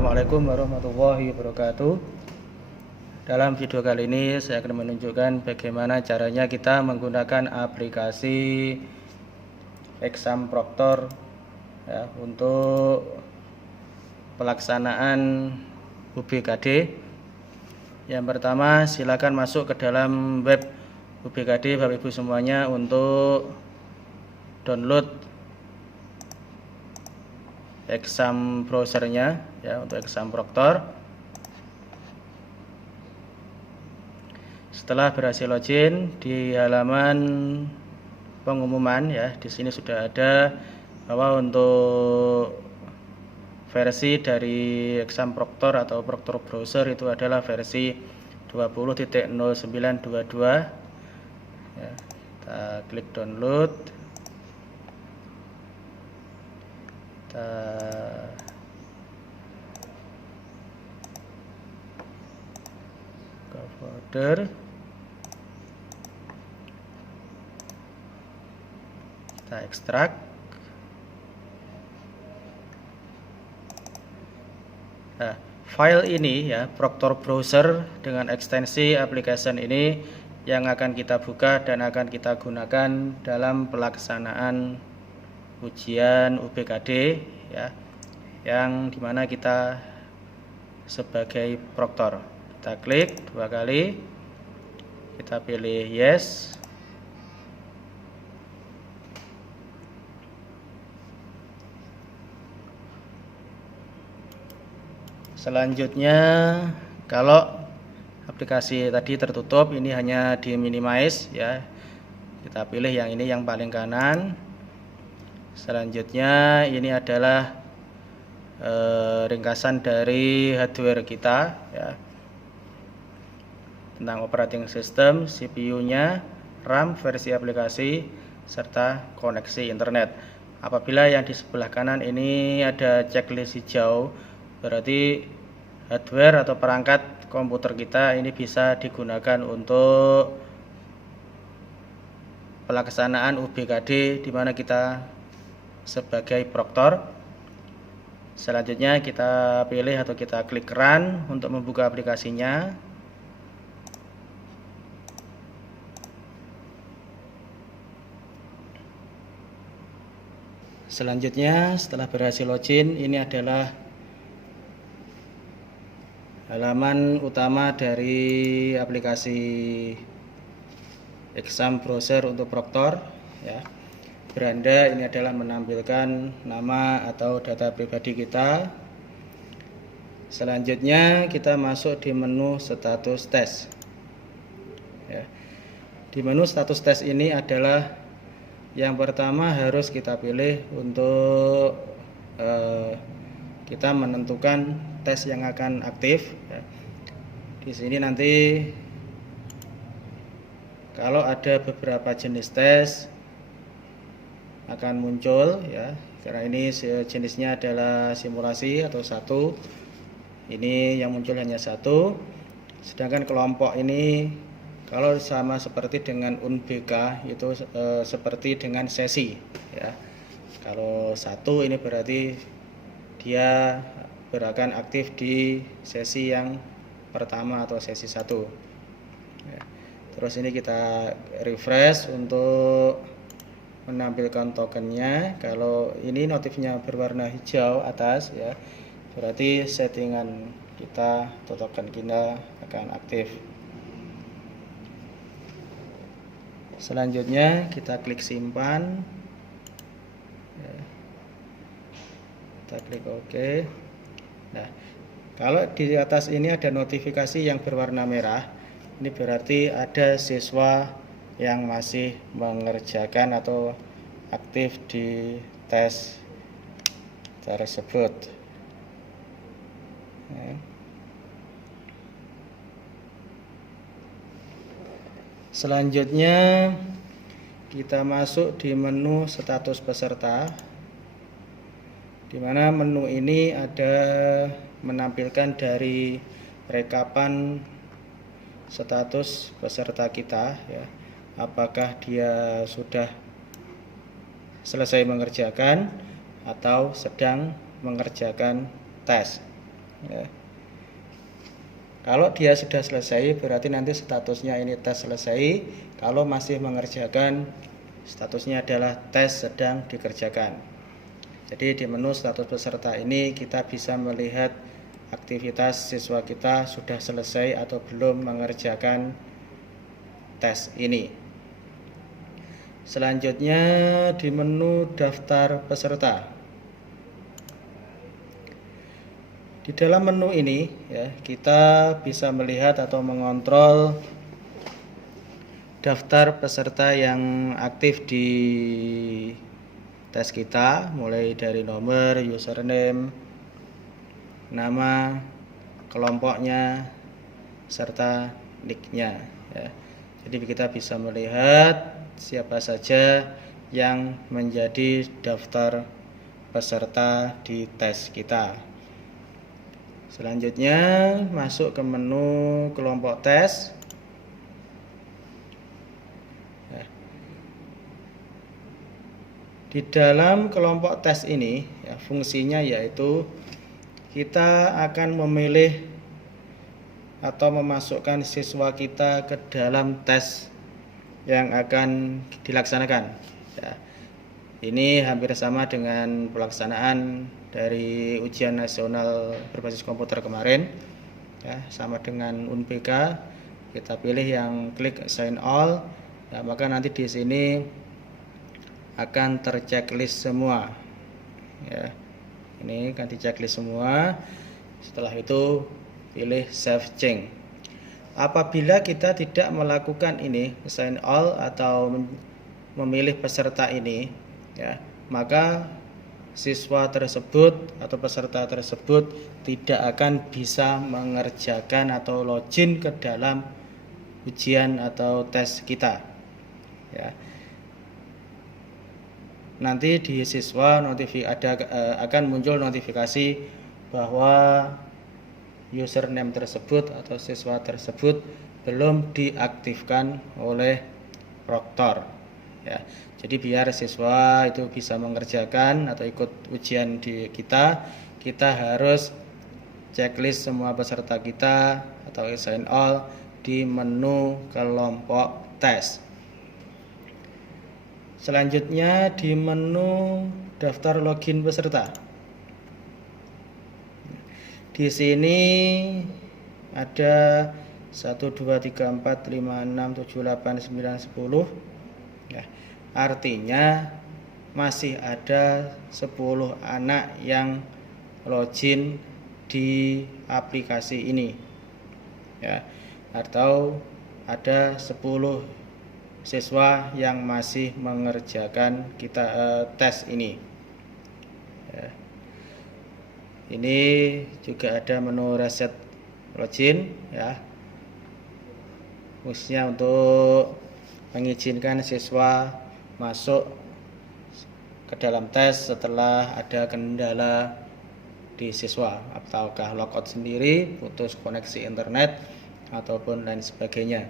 Assalamualaikum warahmatullahi wabarakatuh. Dalam video kali ini saya akan menunjukkan bagaimana caranya kita menggunakan aplikasi Exam Proctor ya, untuk pelaksanaan UBKD. Yang pertama, silakan masuk ke dalam web UBKD Bapak Ibu semuanya untuk download exam browsernya ya, untuk Exam Proctor. Setelah berhasil login di halaman pengumuman ya, di sini sudah ada bahwa untuk versi dari Exam Proctor atau Proctor Browser itu adalah versi 20.0922 ya. Kita klik download, kita ke folder, kita ekstrak. Nah, file ini ya, Proctor Browser dengan ekstensi application ini yang akan kita buka dan akan kita gunakan dalam pelaksanaan ujian UBKD ya, yang dimana kita sebagai proktor. Kita klik 2 kali, kita pilih yes. Selanjutnya, kalau aplikasi tadi tertutup, ini hanya di minimize ya, kita pilih yang ini, yang paling kanan. Selanjutnya ini adalah ringkasan dari hardware kita ya, tentang operating system, CPU-nya, RAM, versi aplikasi, serta koneksi internet. Apabila yang di sebelah kanan ini ada checklist hijau, berarti hardware atau perangkat komputer kita ini bisa digunakan untuk pelaksanaan UBKD di mana kita sebagai proktor. Selanjutnya kita pilih atau kita klik run untuk membuka aplikasinya. Selanjutnya setelah berhasil login, ini adalah halaman utama dari aplikasi Exam Browser untuk proktor ya. Beranda ini adalah menampilkan nama atau data pribadi kita. Selanjutnya kita masuk di menu status tes ya. Di menu status tes ini adalah yang pertama harus kita pilih untuk kita menentukan tes yang akan aktif ya. Di sini nanti kalau ada beberapa jenis tes akan muncul ya, karena ini jenisnya adalah simulasi atau satu, ini yang muncul hanya satu. Sedangkan kelompok ini kalau sama seperti dengan UNBK itu seperti dengan sesi ya. Kalau satu ini berarti dia akan aktif di sesi yang pertama atau sesi satu ya. Terus ini kita refresh untuk menampilkan tokennya. Kalau ini notifnya berwarna hijau atas ya, berarti settingan kita atau token kita akan aktif. Selanjutnya kita klik simpan ya. Kita klik OK. Nah, kalau di atas ini ada notifikasi yang berwarna merah, ini berarti ada siswa yang masih mengerjakan atau aktif di tes tersebut ya. Selanjutnya kita masuk di menu status peserta, di mana menu ini ada menampilkan dari rekapan status peserta kita ya, apakah dia sudah selesai mengerjakan atau sedang mengerjakan tes. ya. Kalau dia sudah selesai berarti nanti statusnya ini tes selesai. Kalau masih mengerjakan, statusnya adalah tes sedang dikerjakan. Jadi di menu status peserta ini kita bisa melihat aktivitas siswa kita sudah selesai atau belum mengerjakan tes ini. Selanjutnya di menu daftar peserta. Di dalam menu ini ya, kita bisa melihat atau mengontrol daftar peserta yang aktif di tes kita, mulai dari nomor, username, nama, kelompoknya, serta nicknya ya. Jadi kita bisa melihat siapa saja yang menjadi daftar peserta di tes kita. Selanjutnya masuk ke menu kelompok tes. Di dalam kelompok tes ini ya, fungsinya yaitu kita akan memilih atau memasukkan siswa kita ke dalam tes yang akan dilaksanakan ya. Ini hampir sama dengan pelaksanaan dari ujian nasional berbasis komputer kemarin ya, sama dengan UNBK. Kita pilih yang klik assign all ya, maka nanti di sini akan terchecklist semua ya. Ini akan diceklis semua. Setelah itu pilih save change. Apabila kita tidak melakukan ini assign all atau memilih peserta ini ya, maka siswa tersebut atau peserta tersebut tidak akan bisa mengerjakan atau login ke dalam ujian atau tes kita ya. Nanti di siswa akan muncul notifikasi bahwa username tersebut atau siswa tersebut belum diaktifkan oleh proktor ya. Jadi biar siswa itu bisa mengerjakan atau ikut ujian di kita harus checklist semua peserta kita atau assign all di menu kelompok tes. Selanjutnya di menu daftar login peserta. Di sini ada 1 2 3 4 5 6 7 8 9 10 ya. Artinya masih ada 10 anak yang login di aplikasi ini ya, atau ada 10 siswa yang masih mengerjakan tes ini ya. Ini juga ada menu reset login ya, khususnya untuk mengizinkan siswa masuk ke dalam tes setelah ada kendala di siswa, ataukah logout sendiri, putus koneksi internet ataupun lain sebagainya.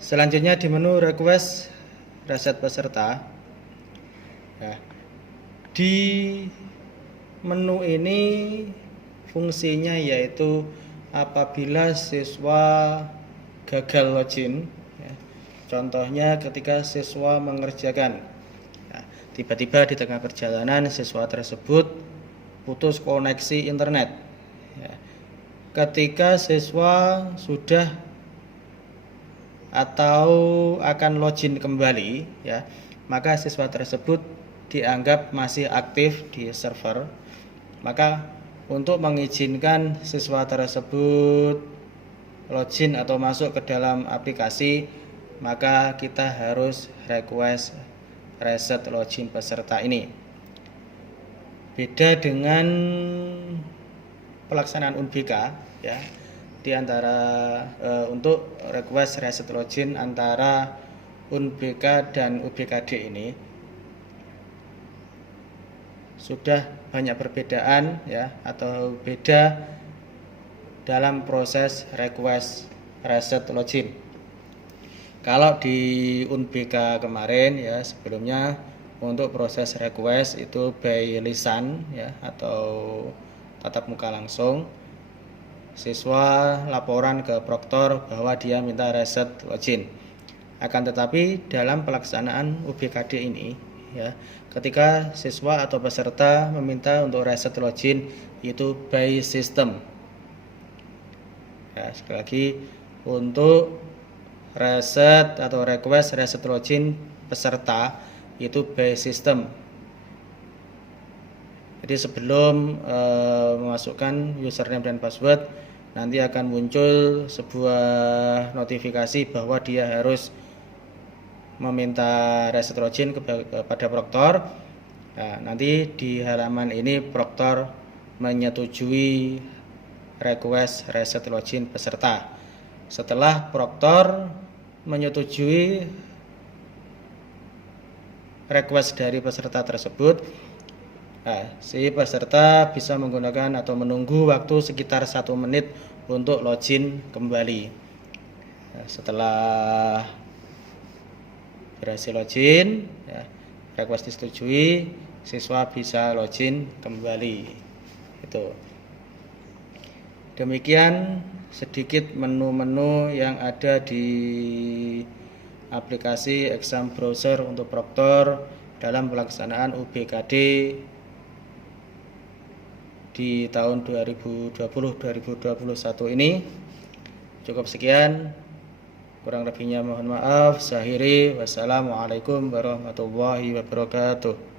Selanjutnya di menu request reset peserta ya, di menu ini fungsinya yaitu apabila siswa gagal login ya, contohnya ketika siswa mengerjakan ya, tiba-tiba di tengah perjalanan siswa tersebut putus koneksi internet ya. Ketika siswa sudah atau akan login kembali ya, maka siswa tersebut dianggap masih aktif di server. Maka untuk mengizinkan siswa tersebut login atau masuk ke dalam aplikasi, maka kita harus request reset login peserta ini. Beda dengan pelaksanaan UNBK ya, di antara untuk request reset login antara UNBK dan UBKD ini sudah banyak perbedaan ya, atau beda dalam proses request reset login. Kalau di UNBK kemarin ya, sebelumnya untuk proses request itu by lisan ya, atau tatap muka langsung, siswa laporan ke proktor bahwa dia minta reset login. Akan tetapi dalam pelaksanaan UBKD ini, ya, ketika siswa atau peserta meminta untuk reset login itu by system. Ya, sekali lagi, untuk reset atau request reset login peserta itu by system. Jadi sebelum memasukkan username dan password, nanti akan muncul sebuah notifikasi bahwa dia harus meminta reset login kepada proktor. Nah, nanti di halaman ini proktor menyetujui request reset login peserta. Setelah proktor menyetujui request dari peserta tersebut, nah, si peserta bisa menggunakan atau menunggu waktu sekitar 1 menit untuk login kembali. Nah, setelah berhasil login, ya, request disetujui, siswa bisa login kembali. Itu. Demikian sedikit menu-menu yang ada di aplikasi exam browser untuk proktor dalam pelaksanaan UBKD di tahun 2020-2021 ini. Cukup sekian, kurang lebihnya mohon maaf. Saya akhiri, wassalamualaikum warahmatullahi wabarakatuh.